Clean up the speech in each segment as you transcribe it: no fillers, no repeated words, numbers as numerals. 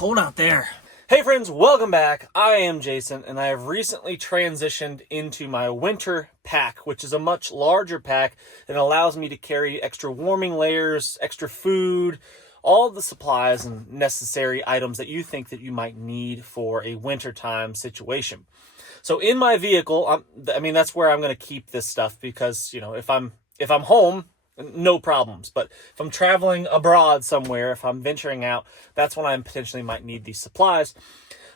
cold out there. Hey friends, welcome back. I am Jason, and I have recently transitioned into my winter pack, which is a much larger pack that allows me to carry extra warming layers, extra food, all the supplies and necessary items that you think that you might need for a wintertime situation. So in my vehicle, that's where I'm going to keep this stuff because, you know, if I'm home, no problems. But if I'm traveling abroad somewhere, if I'm venturing out, that's when I potentially might need these supplies.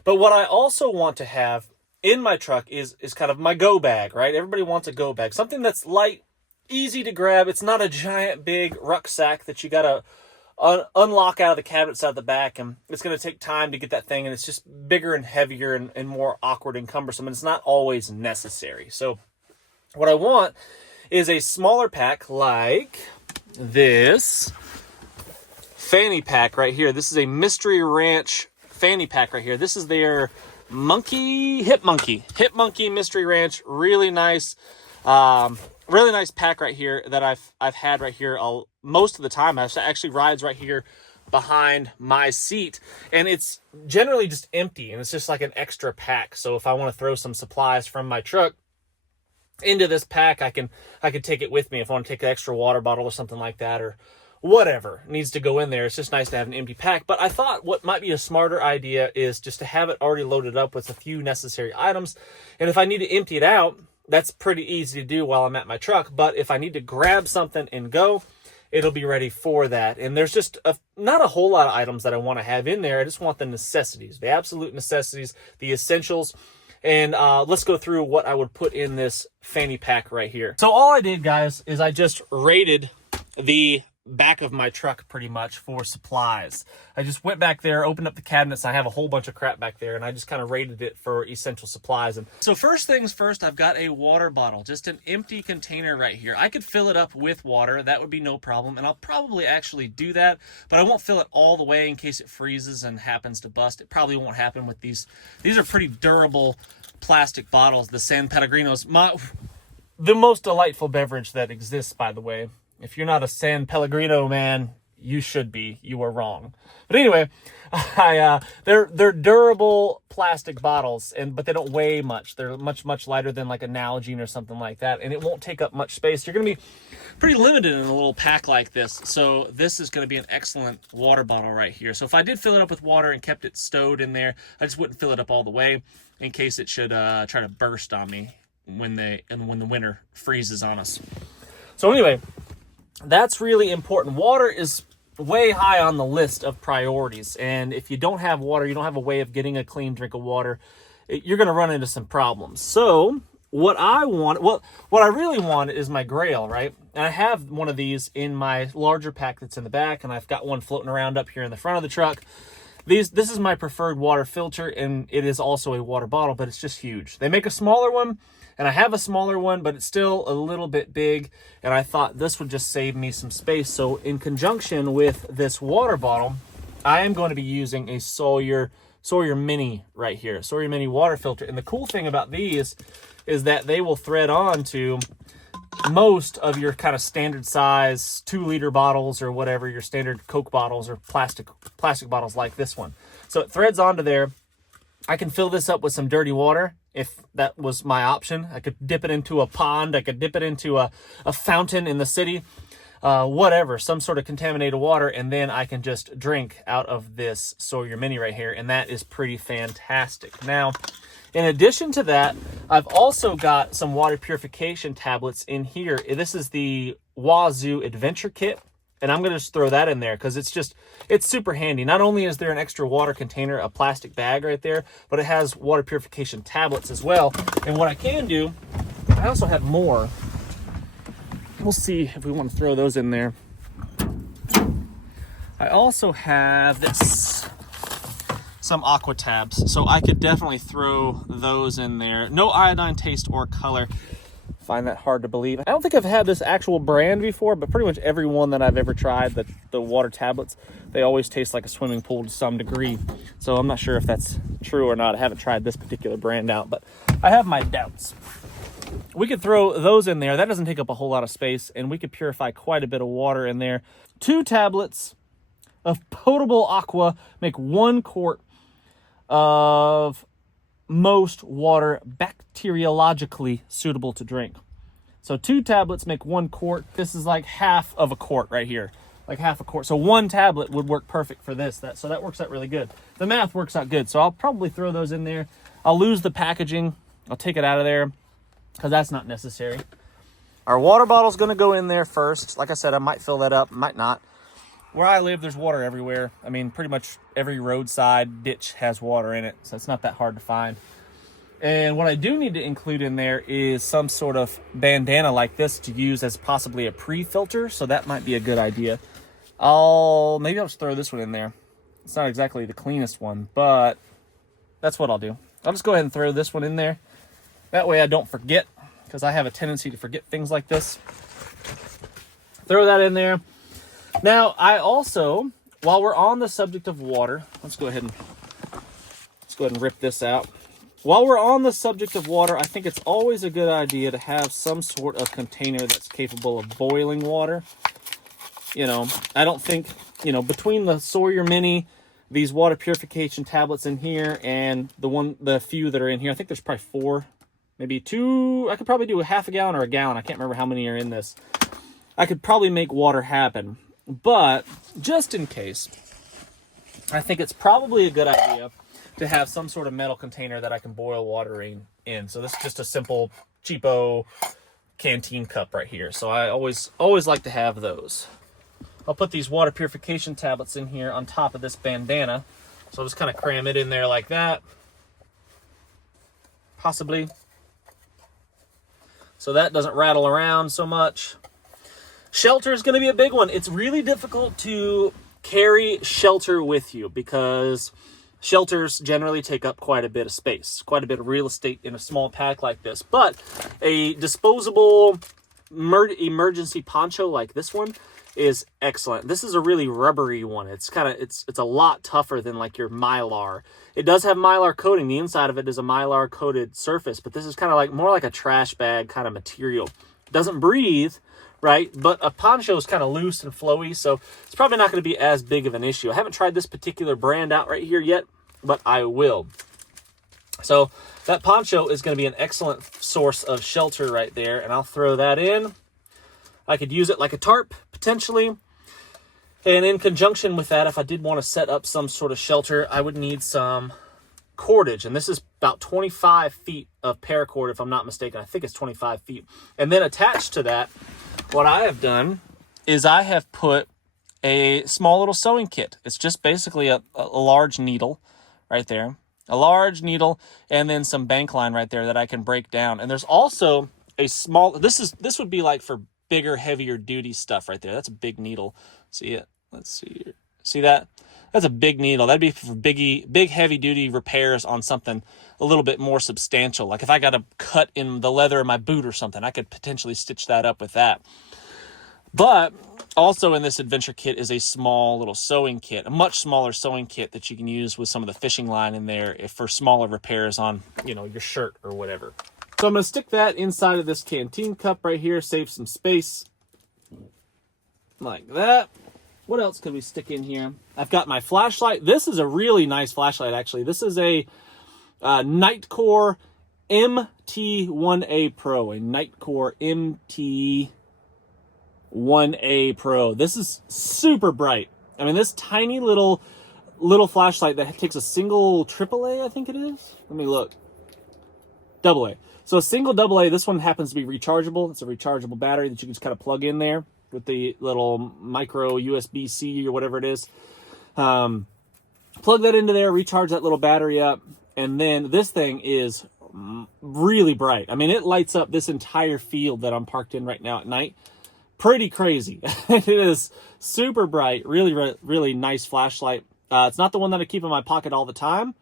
But what I also want to have in my truck is kind of my go bag, right? Everybody wants a go bag, something that's light, easy to grab. It's not a giant big rucksack that you got to unlock out of the cabinets out the back, and it's going to take time to get that thing, and it's just bigger and heavier and more awkward and cumbersome, and it's not always necessary. So what I want is a smaller pack like this Fanny Pack right here. This is a Mystery Ranch Fanny Pack right here. This is their Hip Monkey Mystery Ranch. Really nice pack right here that I've had right here most of the time. It actually rides right here behind my seat, and it's generally just empty, and it's just like an extra pack. So if I want to throw some supplies from my truck into this pack, I can take it with me. If I want to take an extra water bottle or something like that, or whatever needs to go in there, it's just nice to have an empty pack. But I thought what might be a smarter idea is just to have it already loaded up with a few necessary items, and if I need to empty it out, that's pretty easy to do while I'm at my truck. But if I need to grab something and go, it'll be ready for that. And there's just not a whole lot of items that I want to have in there. I just want the necessities, the absolute necessities, the essentials. And let's go through what I would put in this fanny pack right here. So all I did, guys, is I just raided the back of my truck pretty much for supplies. I just went back there, opened up the cabinets. I have a whole bunch of crap back there, and I just kind of raided it for essential supplies. And so first things first, I've got a water bottle, just an empty container right here. I could fill it up with water. That would be no problem, and I'll probably actually do that, but I won't fill it all the way in case it freezes and happens to bust. It probably won't happen with these. These are pretty durable plastic bottles, the San Pellegrinos. The most delightful beverage that exists, by the way. If you're not a San Pellegrino man, you should be. You are wrong. But anyway, they're durable plastic bottles, but they don't weigh much. They're much lighter than like a Nalgene or something like that, and it won't take up much space. You're going to be pretty limited in a little pack like this. So this is going to be an excellent water bottle right here. So if I did fill it up with water and kept it stowed in there, I just wouldn't fill it up all the way in case it should try to burst on me when the winter freezes on us. So anyway, that's really important. Water is way high on the list of priorities, and if you don't have water, you don't have a way of getting a clean drink of water, you're going to run into some problems. So what I really want is my Grail, right? And I have one of these in my larger pack that's in the back, and I've got one floating around up here in the front of the truck. This is my preferred water filter, and it is also a water bottle, but it's just huge. They make a smaller one, and I have a smaller one, but it's still a little bit big, and I thought this would just save me some space. So in conjunction with this water bottle, I am going to be using a Sawyer Mini right here, Sawyer Mini water filter. And the cool thing about these is that they will thread on to most of your kind of standard size 2-liter bottles or whatever, your standard Coke bottles or plastic bottles like this one. So it threads onto there. I can fill this up with some dirty water if that was my option. I could dip it into a pond. I could dip it into a fountain in the city, whatever, some sort of contaminated water, and then I can just drink out of this Sawyer Mini right here, and that is pretty fantastic. Now, in addition to that, I've also got some water purification tablets in here. This is the Wazoo Adventure Kit, and I'm going to just throw that in there because it's super handy. Not only is there an extra water container, a plastic bag right there, but it has water purification tablets as well. And what I can do, I also have more. We'll see if we want to throw those in there. I also have some aqua tabs, so I could definitely throw those in there. No iodine taste or color. Find that hard to believe. I don't think I've had this actual brand before, but pretty much every one that I've ever tried, the water tablets, they always taste like a swimming pool to some degree. So I'm not sure if that's true or not. I haven't tried this particular brand out, but I have my doubts. We could throw those in there. That doesn't take up a whole lot of space, and we could purify quite a bit of water in there. 2 tablets of potable aqua make 1 quart of most water bacteriologically suitable to drink. So 2 tablets make 1 quart. This is like half of a quart right here, like half a quart. So 1 tablet would work perfect for this. So that works out really good. The math works out good. So I'll probably throw those in there. I'll lose the packaging. I'll take it out of there because that's not necessary. Our water bottle's going to go in there first. Like I said, I might fill that up, might not. Where I live, there's water everywhere. I mean, pretty much every roadside ditch has water in it, so it's not that hard to find. And what I do need to include in there is some sort of bandana like this to use as possibly a pre-filter, so that might be a good idea. Maybe I'll just throw this one in there. It's not exactly the cleanest one, but that's what I'll do. I'll just go ahead and throw this one in there. That way I don't forget, because I have a tendency to forget things like this. Throw that in there. Now, I also, while we're on the subject of water, let's go ahead and rip this out. While we're on the subject of water, I think it's always a good idea to have some sort of container that's capable of boiling water. You know, I don't think, you know, between the Sawyer Mini, these water purification tablets in here, and the few that are in here, I think there's probably 4, maybe 2. I could probably do a half a gallon or a gallon. I can't remember how many are in this. I could probably make water happen. But just in case, I think it's probably a good idea to have some sort of metal container that I can boil water in. So this is just a simple, cheapo canteen cup right here. So I always like to have those. I'll put these water purification tablets in here on top of this bandana. So I'll just kind of cram it in there like that. Possibly. So that doesn't rattle around so much. Shelter is going to be a big one. It's really difficult to carry shelter with you because shelters generally take up quite a bit of space, quite a bit of real estate in a small pack like this. But a disposable emergency poncho like this one is excellent. This is a really rubbery one. It's a lot tougher than like your Mylar. It does have Mylar coating. The inside of it is a Mylar coated surface, but this is kind of like more like a trash bag kind of material. It doesn't breathe, right? But a poncho is kind of loose and flowy, so it's probably not going to be as big of an issue. I haven't tried this particular brand out right here yet, but I will. So that poncho is going to be an excellent source of shelter right there, and I'll throw that in. I could use it like a tarp, potentially. And in conjunction with that, if I did want to set up some sort of shelter, I would need some cordage. And this is about 25 feet of paracord, if I'm not mistaken. I think it's 25 feet. And then attached to that, what I have done is I have put a small little sewing kit. It's just basically a large needle right there. A large needle and then some bank line right there that I can break down. And there's also a small, this would be like for bigger, heavier duty stuff right there. That's a big needle. See it? Let's see here. See that? That's a big needle. That'd be for big heavy duty repairs on something a little bit more substantial. Like if I got a cut in the leather of my boot or something, I could potentially stitch that up with that. But also in this adventure kit is a small little sewing kit, a much smaller sewing kit that you can use with some of the fishing line in there for smaller repairs on, you know, your shirt or whatever. So I'm going to stick that inside of this canteen cup right here, save some space like that. What else could we stick in here? I've got my flashlight. This is a really nice flashlight, actually. This is a Nightcore MT1A Pro, a Nightcore MT1A Pro. This is super bright. I mean, this tiny little flashlight that takes a single AAA, I think it is. Let me look. AA. So a single AA, this one happens to be rechargeable. It's a rechargeable battery that you can just kind of plug in there with the little micro USB-C or whatever it is. Plug that into there, recharge that little battery up, and then this thing is really bright. I mean, it lights up this entire field that I'm parked in right now at night. Pretty crazy. It is super bright, really nice flashlight. It's not the one that I keep in my pocket all the time,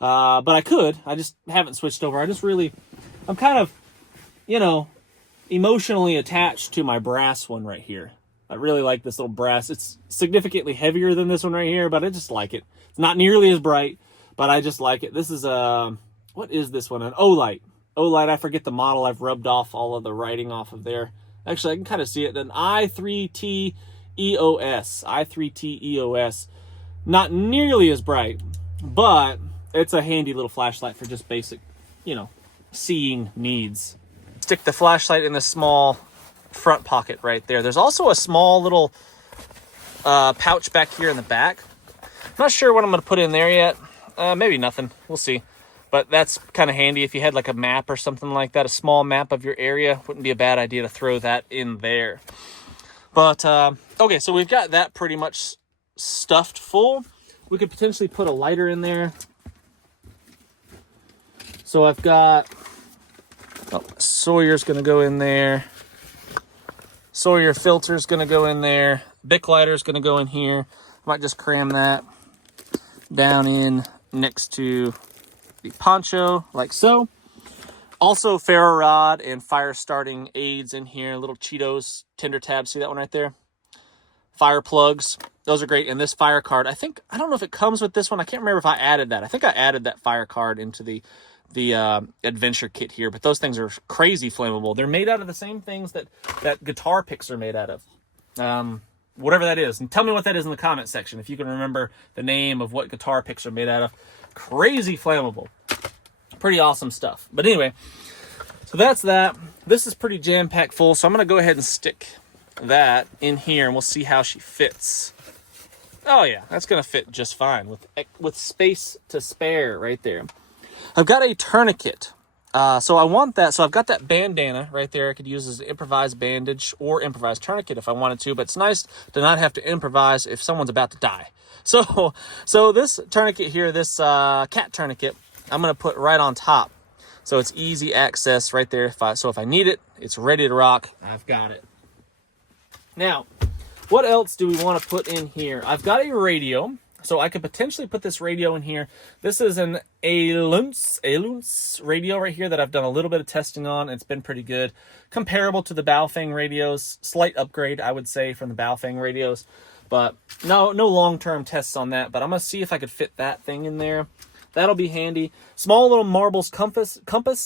but I could. I just haven't switched over. I'm kind of, you know, emotionally attached to my brass one right here. I really like this little brass. It's significantly heavier than this one right here, but I just like it. It's not nearly as bright, but I just like it. This is what is this one? An Olight. Olight, I forget the model. I've rubbed off all of the writing off of there. Actually, I can kind of see it. An i3T EOS, i3T EOS. Not nearly as bright, but it's a handy little flashlight for just basic, you know, seeing needs. Stick the flashlight in this small front pocket right there. There's also a small little pouch back here in the back. I'm not sure what I'm going to put in there yet. Maybe nothing. We'll see. But that's kind of handy if you had like a map or something like that, a small map of your area. Wouldn't be a bad idea to throw that in there. But, okay, so we've got that pretty much stuffed full. We could potentially put a lighter in there. So I've got, Sawyer's going to go in there. Sawyer filter's going to go in there. Bic lighter's going to go in here. Might just cram that down in next to the poncho, like so. Also, ferro rod and fire starting aids in here. Little Cheetos tinder tabs. See that one right there? Fire plugs. Those are great. And this fire card, I don't know if it comes with this one. I can't remember if I added that. I think I added that fire card into the adventure kit here. But those things are crazy flammable. They're made out of the same things that guitar picks are made out of. Whatever that is. And tell me what that is in the comment section if you can remember the name of what guitar picks are made out of. Crazy flammable. Pretty awesome stuff. But anyway, so that's that. This is pretty jam-packed full, so I'm going to go ahead and stick that in here, and we'll see how she fits. Oh, yeah, that's going to fit just fine with space to spare right there. I've got a tourniquet. So I want that. So I've got that bandana right there. I could use as an improvised bandage or improvised tourniquet if I wanted to, but it's nice to not have to improvise if someone's about to die. So this tourniquet here, this cat tourniquet, I'm going to put right on top. So it's easy access right there. So if I need it, it's ready to rock. I've got it. Now, what else do we want to put in here? I've got a radio. So I could potentially put this radio in here. This is an Alunce radio right here that I've done a little bit of testing on. It's been pretty good. Comparable to the Baofeng radios. Slight upgrade, I would say, from the Baofeng radios. But no long-term tests on that. But I'm going to see if I could fit that thing in there. That'll be handy. Small little marbles compass.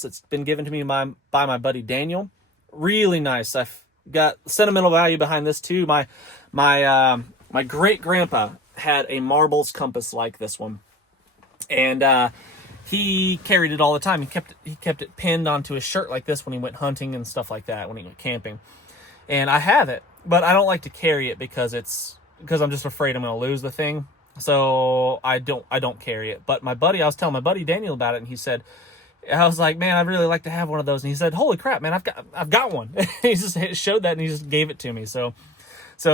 It's been given to me by my buddy Daniel. Really nice. I've got sentimental value behind this too. My great-grandpa had a marbles compass like this one, and he carried it all the time. He kept it pinned onto his shirt like this when he went hunting and stuff like that, when he went camping. And I have it, but I don't like to carry it because I'm just afraid I'm going to lose the thing. So I don't carry it. But I was telling my buddy Daniel about it, and he said, I was like, man, I'd really like to have one of those. And he said, holy crap, man, I've got one. He just showed that, and he just gave it to me. So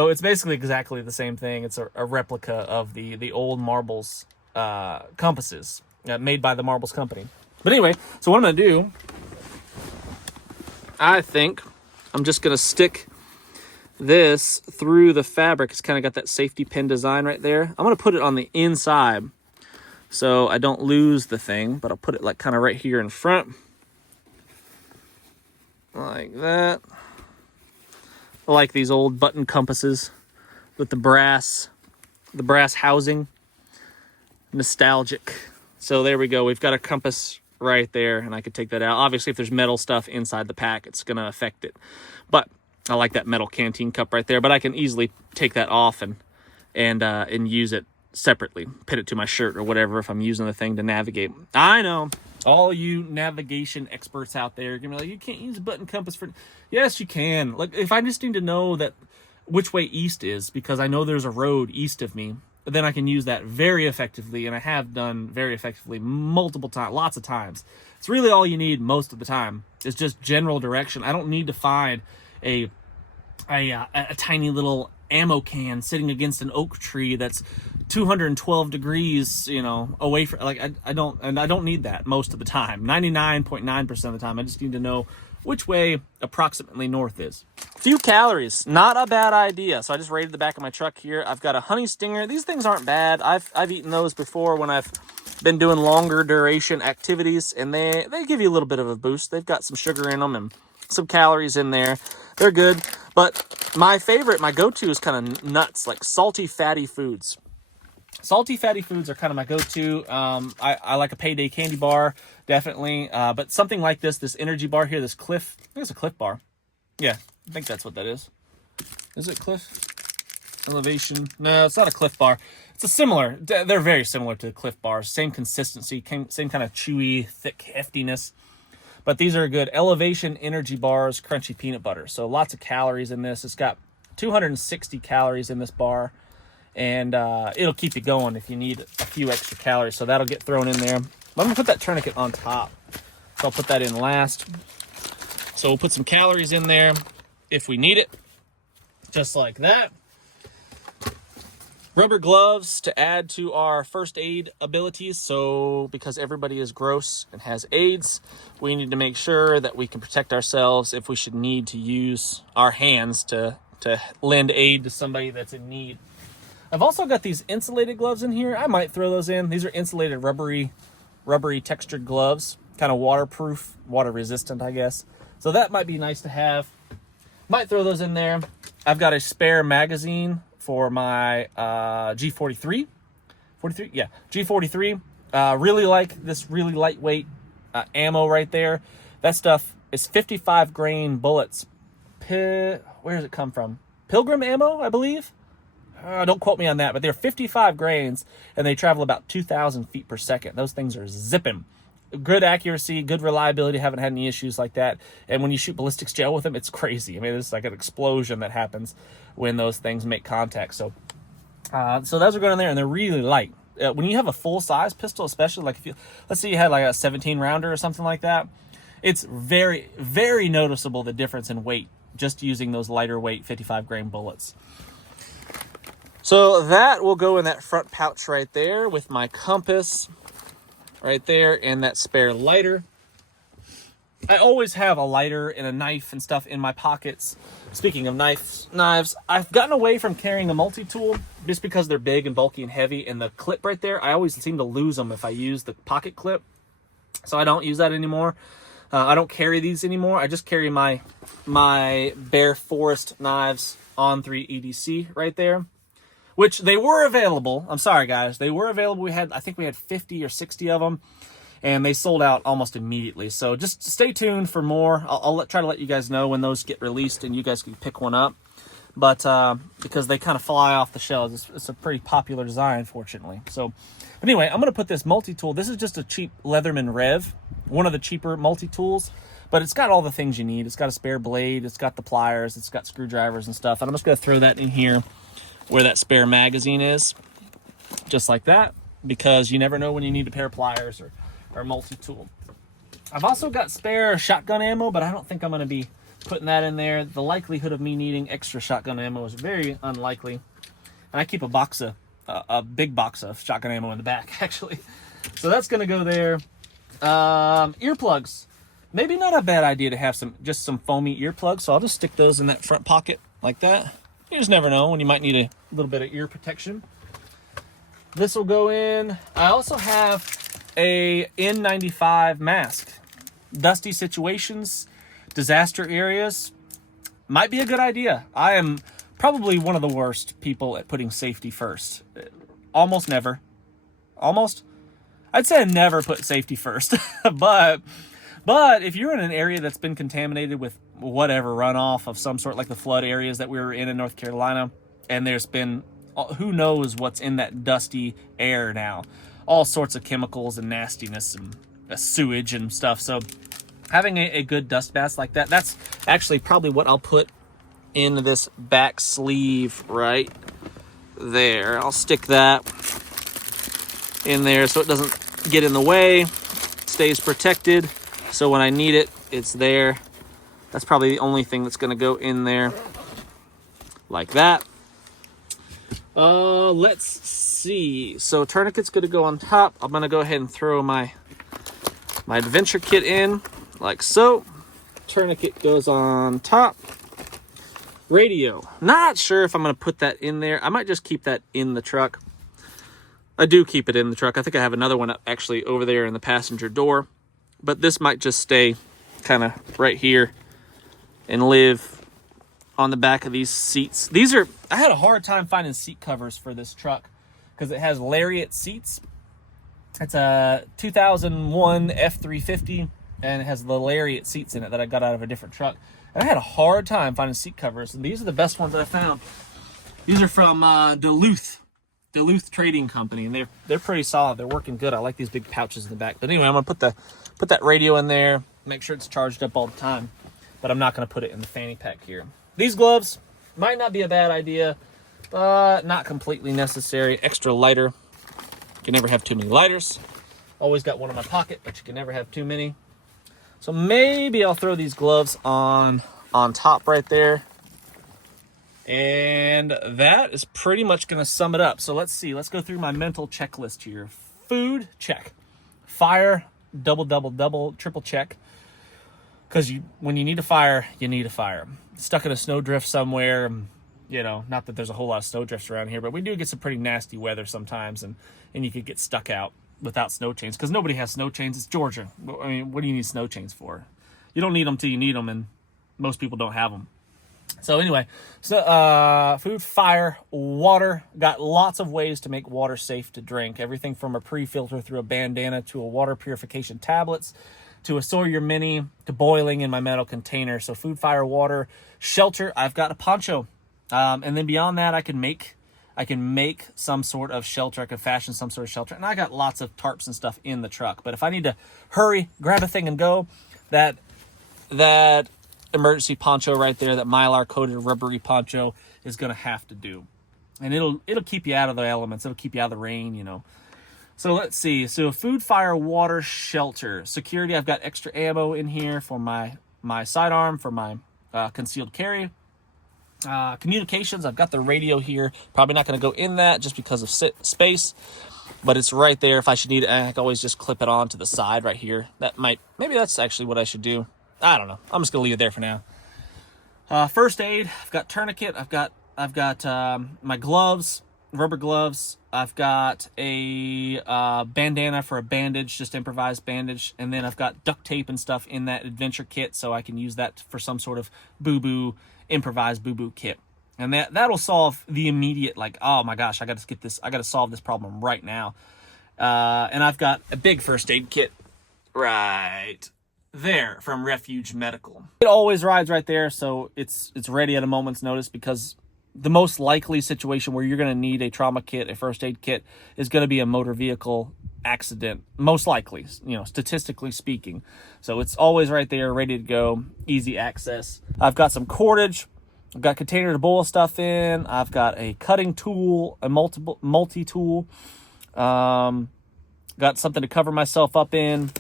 it's basically exactly the same thing. It's a replica of the old marbles compasses made by the Marbles Company. But anyway, so what I'm going to do, I think I'm just going to stick this through the fabric. It's kind of got that safety pin design right there. I'm going to put it on the inside so I don't lose the thing, but I'll put it like kind of right here in front. Like that. I like these old button compasses with the brass housing. Nostalgic. So there we go. We've got a compass right there, and I could take that out. Obviously, if there's metal stuff inside the pack, it's going to affect it. But I like that metal canteen cup right there, but I can easily take that off and use it separately. Pin it to my shirt or whatever if I'm using the thing to navigate. I know. All you navigation experts out there are going to be like, you can't use a button compass for... Yes, you can. Like, if I just need to know that which way east is, because I know there's a road east of me, then I can use that very effectively, and I have done very effectively multiple times, lots of times. It's really all you need most of the time. It's just general direction. I don't need to find a tiny little ammo can sitting against an oak tree that's 212 degrees, away from, like, I don't need that most of the time. 99.9% of the time, I just need to know which way approximately north is. Few calories, not a bad idea. So I just raided the back of my truck here. I've got a honey stinger. These things aren't bad. I've eaten those before when I've been doing longer duration activities, and they give you a little bit of a boost. They've got some sugar in them and some calories in there. They're good. But my favorite, my go-to is kind of nuts, like salty, fatty foods. Salty, fatty foods are kind of my go-to. I like a Payday candy bar, definitely. But something like this energy bar here, this Cliff, I think it's a Cliff bar. Yeah, I think that's what that is. Is it Cliff? Elevation. No, it's not a Cliff Bar. It's a similar. They're very similar to the Cliff Bars. Same consistency, same kind of chewy, thick heftiness. But these are good. Elevation Energy Bars, crunchy peanut butter. So lots of calories in this. It's got 260 calories in this bar. And it'll keep you going if you need a few extra calories. So that'll get thrown in there. I'm going to put that tourniquet on top. So I'll put that in last. So we'll put some calories in there if we need it. Just like that. Rubber gloves to add to our first aid abilities. So because everybody is gross and has AIDS, we need to make sure that we can protect ourselves if we should need to use our hands to lend aid to somebody that's in need. I've also got these insulated gloves in here. I might throw those in. These are insulated rubbery textured gloves, kind of waterproof, water resistant, I guess. So that might be nice to have. Might throw those in there. I've got a spare magazine for my G43. G43. Really like this really lightweight ammo right there. That stuff is 55 grain bullets. Where does it come from? Pilgrim ammo, I believe. Don't quote me on that, but they're 55 grains and they travel about 2,000 feet per second. Those things are zipping. Good accuracy, good reliability. Haven't had any issues like that. And when you shoot ballistics gel with them, it's crazy. I mean, it's like an explosion that happens when those things make contact. So those are going in there, and they're really light. When you have a full-size pistol, especially like if you, let's say you had like a 17-rounder or something like that, it's very, very noticeable the difference in weight just using those lighter weight 55 grain bullets. So that will go in that front pouch right there with my compass right there and that spare lighter. I always have a lighter and a knife and stuff in my pockets. Speaking of knives, I've gotten away from carrying a multi-tool just because they're big and bulky and heavy, and the clip right there, I always seem to lose them if I use the pocket clip. So I don't use that anymore. I don't carry these anymore. I just carry my Bear Forest knives On3 EDC right there, which they were available. I'm sorry, guys. They were available. I think we had 50 or 60 of them, and they sold out almost immediately. So just stay tuned for more. I'll try to let you guys know when those get released and you guys can pick one up. But because they kind of fly off the shelves, it's a pretty popular design, fortunately. So but anyway, I'm going to put this multi-tool. This is just a cheap Leatherman Rev, one of the cheaper multi-tools. But it's got all the things you need. It's got a spare blade. It's got the pliers. It's got screwdrivers and stuff. And I'm just going to throw that in here where that spare magazine is, just like that, because you never know when you need a pair of pliers or multi-tool. I've also got spare shotgun ammo, but I don't think I'm going to be putting that in there. The likelihood of me needing extra shotgun ammo is very unlikely. And I keep a big box of shotgun ammo in the back, actually. So that's going to go there. Earplugs. Maybe not a bad idea to have just some foamy earplugs, so I'll just stick those in that front pocket like that. You just never know when you might need a little bit of ear protection. This will go in. I also have a N95 mask. Dusty situations, disaster areas, might be a good idea. I am probably one of the worst people at putting safety first. Almost never. I'd say I never put safety first. But if you're in an area that's been contaminated with whatever runoff of some sort, like the flood areas that we were in North Carolina, and there's been who knows what's in that dusty air now, all sorts of chemicals and nastiness and sewage and stuff. So having a good dust mask like that, that's actually probably what I'll put in this back sleeve right there. I'll stick that in there so it doesn't get in the way, stays protected. So when I need it, it's there. That's probably the only thing that's going to go in there like that. Let's see. So tourniquet's going to go on top. I'm going to go ahead and throw my adventure kit in like so. Tourniquet goes on top. Radio. Not sure if I'm going to put that in there. I might just keep that in the truck. I do keep it in the truck. I think I have another one actually over there in the passenger door. But this might just stay kind of right here and live on the back of these seats. I had a hard time finding seat covers for this truck because it has lariat seats. It's a 2001 F350 and it has the lariat seats in it that I got out of a different truck. And I had a hard time finding seat covers, and these are the best ones that I found. These are from Duluth Trading Company, and they're pretty solid. They're working good. I like these big pouches in the back. But anyway, I'm gonna put that radio in there, make sure it's charged up all the time. But I'm not gonna put it in the fanny pack here. These gloves might not be a bad idea, but not completely necessary. Extra lighter. You can never have too many lighters. Always got one in my pocket, but you can never have too many. So maybe I'll throw these gloves on top right there. And that is pretty much going to sum it up. So let's see. Let's go through my mental checklist here. Food, check. Fire, double, triple check. Because when you need a fire, you need a fire. Stuck in a snowdrift somewhere, you know, not that there's a whole lot of snowdrifts around here, but we do get some pretty nasty weather sometimes, and you could get stuck out without snow chains, because nobody has snow chains. It's Georgia. I mean, what do you need snow chains for? You don't need them till you need them, and most people don't have them. So anyway, food, fire, water. Got lots of ways to make water safe to drink. Everything from a pre-filter through a bandana to a water purification tablets to a Sawyer Mini to boiling in my metal container. So food, fire, water, shelter. I've got a poncho. And then beyond that, I can make some sort of shelter. I can fashion some sort of shelter. And I got lots of tarps and stuff in the truck. But if I need to hurry, grab a thing and go, that emergency poncho right there, that Mylar coated rubbery poncho, is going to have to do. And it'll keep you out of the elements. It'll keep you out of the rain, you know. So let's see. So food, fire, water, shelter. Security, I've got extra ammo in here for my sidearm, for my concealed carry. Communications, I've got the radio here. Probably not going to go in that just because of space, but it's right there. If I should need it, I can always just clip it on to the side right here. Maybe that's actually what I should do. I don't know. I'm just going to leave it there for now. First aid, I've got tourniquet. I've got my gloves, rubber gloves. I've got a bandana for a bandage, just improvised bandage. And then I've got duct tape and stuff in that adventure kit, so I can use that for some sort of improvised boo-boo kit. And that'll solve the immediate, like, oh my gosh, I got to solve this problem right now. And I've got a big first aid kit right there from Refuge Medical. It always rides right there, so it's ready at a moment's notice, because the most likely situation where you're going to need a trauma kit, a first aid kit, is going to be a motor vehicle accident, most likely, you know, statistically speaking. So it's always right there, ready to go, easy access. I've got some cordage. I've got a container to boil stuff in. I've got a cutting tool, a multi-tool. Got something to cover myself up in.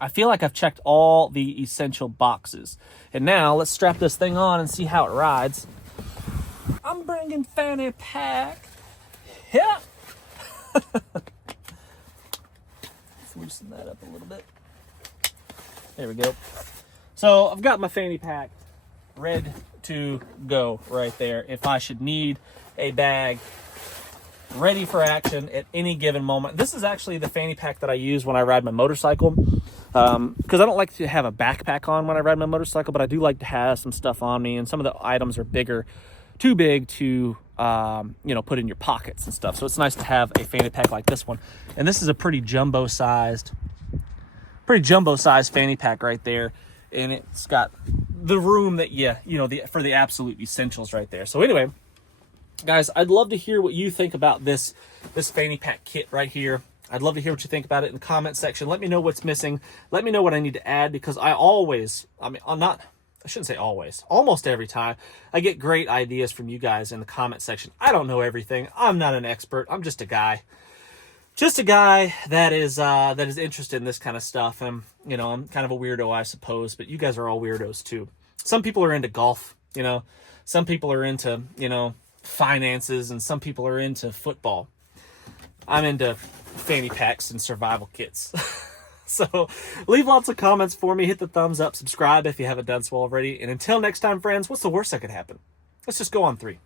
I feel like I've checked all the essential boxes. And now let's strap this thing on and see how it rides. I'm bringing Fanny Pack. Yeah. Let's loosen that up a little bit. There we go. So I've got my Fanny Pack ready to go right there. If I should need a bag ready for action at any given moment. This is actually the Fanny Pack that I use when I ride my motorcycle. Because I don't like to have a backpack on when I ride my motorcycle, but I do like to have some stuff on me, and some of the items are too big to put in your pockets and stuff. So it's nice to have a Fanny Pack like this one. And this is a pretty jumbo-sized Fanny Pack right there. And it's got the room that for the absolute essentials right there. So anyway, guys, I'd love to hear what you think about this Fanny Pack kit right here. I'd love to hear what you think about it in the comment section. Let me know what's missing. Let me know what I need to add, because almost every time I get great ideas from you guys in the comment section. I don't know everything. I'm not an expert. I'm just a guy. That is interested in this kind of stuff. And, I'm kind of a weirdo, I suppose, but you guys are all weirdos too. Some people are into golf, some people are into, finances, and some people are into football. I'm into fanny packs and survival kits. So leave lots of comments for me. Hit the thumbs up, subscribe if you haven't done so already. And until next time, friends, what's the worst that could happen? Let's just go on 3.